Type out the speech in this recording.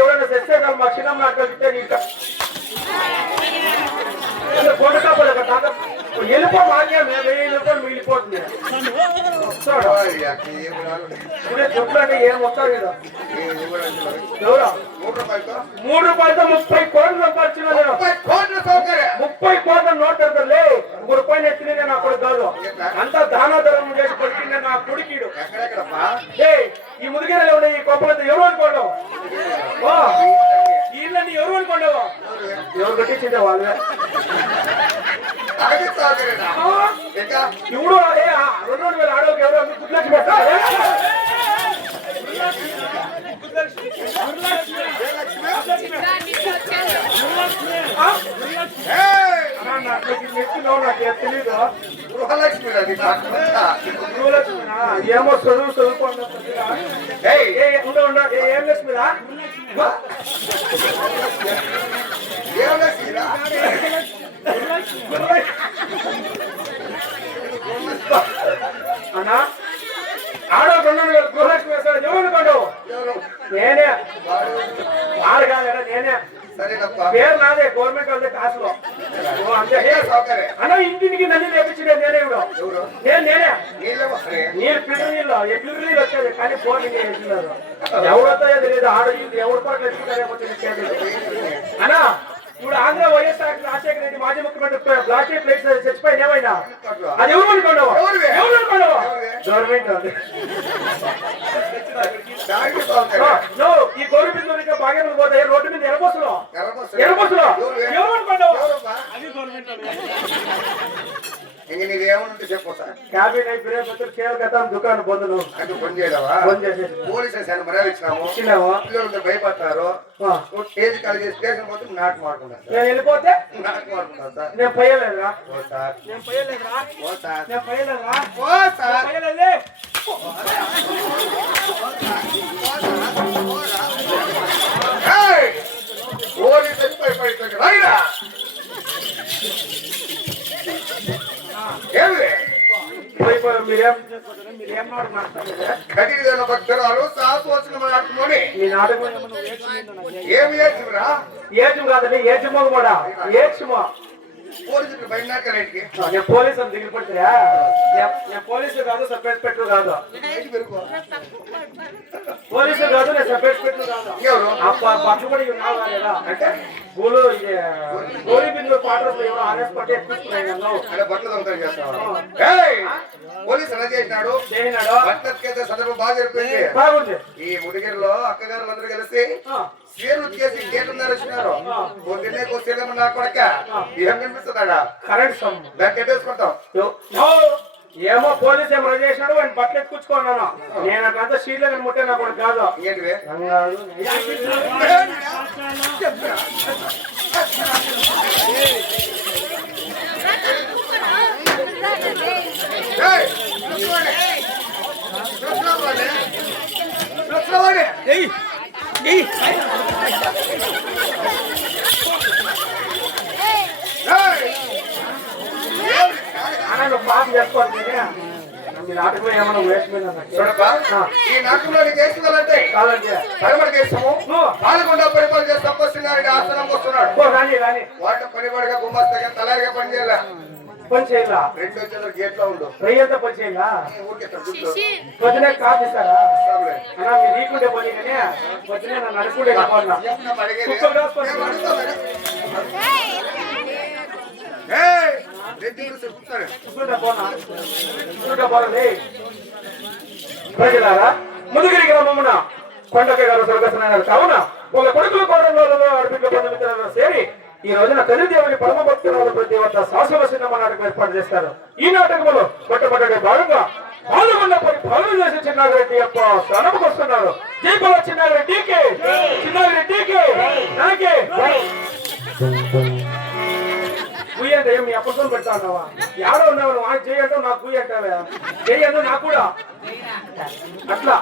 ఎవరైనా తెస్తే మా చిన్న మాట్లాడితే వెళ్ళిపో మాకే వెళ్ళిపో మిగిలిపోతుంది చెట్లు అంటే ఏం వస్తారు కదా ఎవరా 3 రూపాయలతో 30 కోట్లు సంపాదించిన 30 కోట్ల నోట్ పెడతారులే 1 రూపాయలు ఎత్తిన నా కొడుకు కాదు అంతా దానాధరం చేసి పడుతుంది నా కొడుకీడు ఈ ముదిగిరలో ఉండే ఈ కొప్పలతో ఎవరు అనుకోండావు ఈ ఇళ్ళని ఎవరు అనుకోండావు ఎవరు కట్టించిందే వాళ్ళే ఇప్పుడు 2,000 ఆడోకి ఎవరు గుడ్లకి పెట్టా ఏమో చదువు చదువుకోండి ఏం లక్ష్మిరా అన్నా ఆడో 2,000 గృహలక్ష్మి వేస్తాడు ఎవరు కొండవు నేనే వాడు కాదా నేనే పేరు నాదే గవర్నమెంట్ వాళ్ళదే కాసులో అన్న ఇంటికి నన్ను లేపించడే నేనే ఇప్పుడు నేనే నీళ్ళు ఫిల్టర్ నీళ్ళు ఫిల్టర్ నీళ్ళు వచ్చేది కానీ ఫోన్ వేసినారు ఎవరితో తెలియదు ఆడ ఎవరి కొరకు ఎత్తుతారేమో అన్నా ఇప్పుడు ఆంధ్ర వైఎస్ఆర్ రాజశేఖర రెడ్డి మాజీ ముఖ్యమంత్రి బ్లాక్ ప్లేస్ చచ్చిపోయింది ఏమైనా అది ఎవరు అనుకోండవు ఎవరు అనుకోండవు గవర్నమెంట్ ఈ గోరు బిందు బాగా పోతాయి రోడ్డు మీద ఎరబోసులో ఎవరు అనుకోండవు అది గవర్నమెంట్ ఇంక నీదేముంటే చెప్పు క్యాబిన్ అయిపోయిన దుకాణం బంధులు అది బంద్ చేయడవా పోలీస్ స్టేషన్ మర్యాద ఇచ్చినాము పిల్లలు భయపడతారు స్టేజ్ కలిగి స్టేషన్ పోతే నాటు మాడుకుంటారు నేను వెళ్ళిపోతే నాటు మాడుకుంటాను సార్ నేను పోయలేదురా సార్ నేను పోయలేదురా సార్ నేను పోయలేదురా సార్ పోయలేదే పోలీసు భయపడుతుంది రైడా మీరేం కఠిన భక్తురాలు సాహసోచన మాట్లాడుతున్నాను ఈ నాటకం ఏమి ఏడ్చిరా ఏడ్చు కాదండి ఏడ్చుమో కూడా ఏడ్చుమో పోలీసులు బయటకి నేను పోలీసు అని దిగిలి పడుతురా నేను పోలీసు కాదు సపరేట్ పెట్టు కాదు పోలీసు కాదు నేను సపరేట్ పెట్టు కాదు పట్టుబడి ఉన్నావు కాదా అంటే గోరి బిందు క్వార్టర్స్ ఎవరు ఆర్ఎస్ పట్టి ఎక్కువ బట్టలు దొంగతనం చేస్తాను పోలీసు ఎలా చేసినాడు బట్టలకైతే సందర్భం బాగా జరిపింది బాగుంది ఈ ముదిగిరిలో అక్కగారు అందరూ కలిసి చీరలు చేసి గేట్లు వచ్చినారు పొద్దున్నే కూర్చోలేమో నా కొడక ఏం కనిపిస్తుందా కరెంట్ దాన్ని కట్టేసుకుంటాం ఏమో పోలీసు ఏమో రజ చేసినాడు వాడిని బట్టలు ఎత్తుకున్నాను నేను అట్లంతా సీట్లో కనుముట్టే నా కూడా కాదు ఏంటివే పాపం చేసుకోవాలి నాటకం ఏమన్నా ఈ నాటకంలో చేసుకోవాలంటే పరమడికి ఇస్తాము పాల్గొండ పరిపాలన చేసి తప్పొస్తున్నాడు ఆసనం వస్తున్నాడు వాటి పనిపడిగా గుమ్మస్తగా తలారిగా పని చేయాల పని చేయాల 2 వచ్చేందుకు గేట్ లో ఉండు రయ్యంతా పని చేయాలా పొద్దునే కాపిస్తారా అన్నా మీరు నీకుండే పని కానీ పొద్దునే నన్ను అడుగుండే కాకుండా ప్రజలారా ముదుగిరి గ్రామమున కొండకే గారు స్వర్గస్నారు కావున వాళ్ళ కొడుకుల కోడంలో అడిపిక బంధుమిత్రులలో చేరి ఈ రోజున తల్లిదేవుని పరమ భక్తురాలు ప్రతి వద్ద శాశ్వత సినిమా నాటకం ఏర్పాటు చేస్తారు. ఈ నాటకంలో మొట్టమొదటి భాగంగా పాల్గొన్న పాలన చేసి చిన్నాగిరెడ్డి అప్ప స్థానంకి వస్తున్నారు. దీపల చిన్నాగిరెడ్డికి చిన్నాగిరెడ్డికి నాకే గుయ్యంటే మీ అప్పసం పెడతా ఉన్నావా? యాడో ఉన్నావు నువ్వు చెయ్యంటో నాకు గుయ్య అంటావా? చెయ్యండు నాకు కూడా అట్లా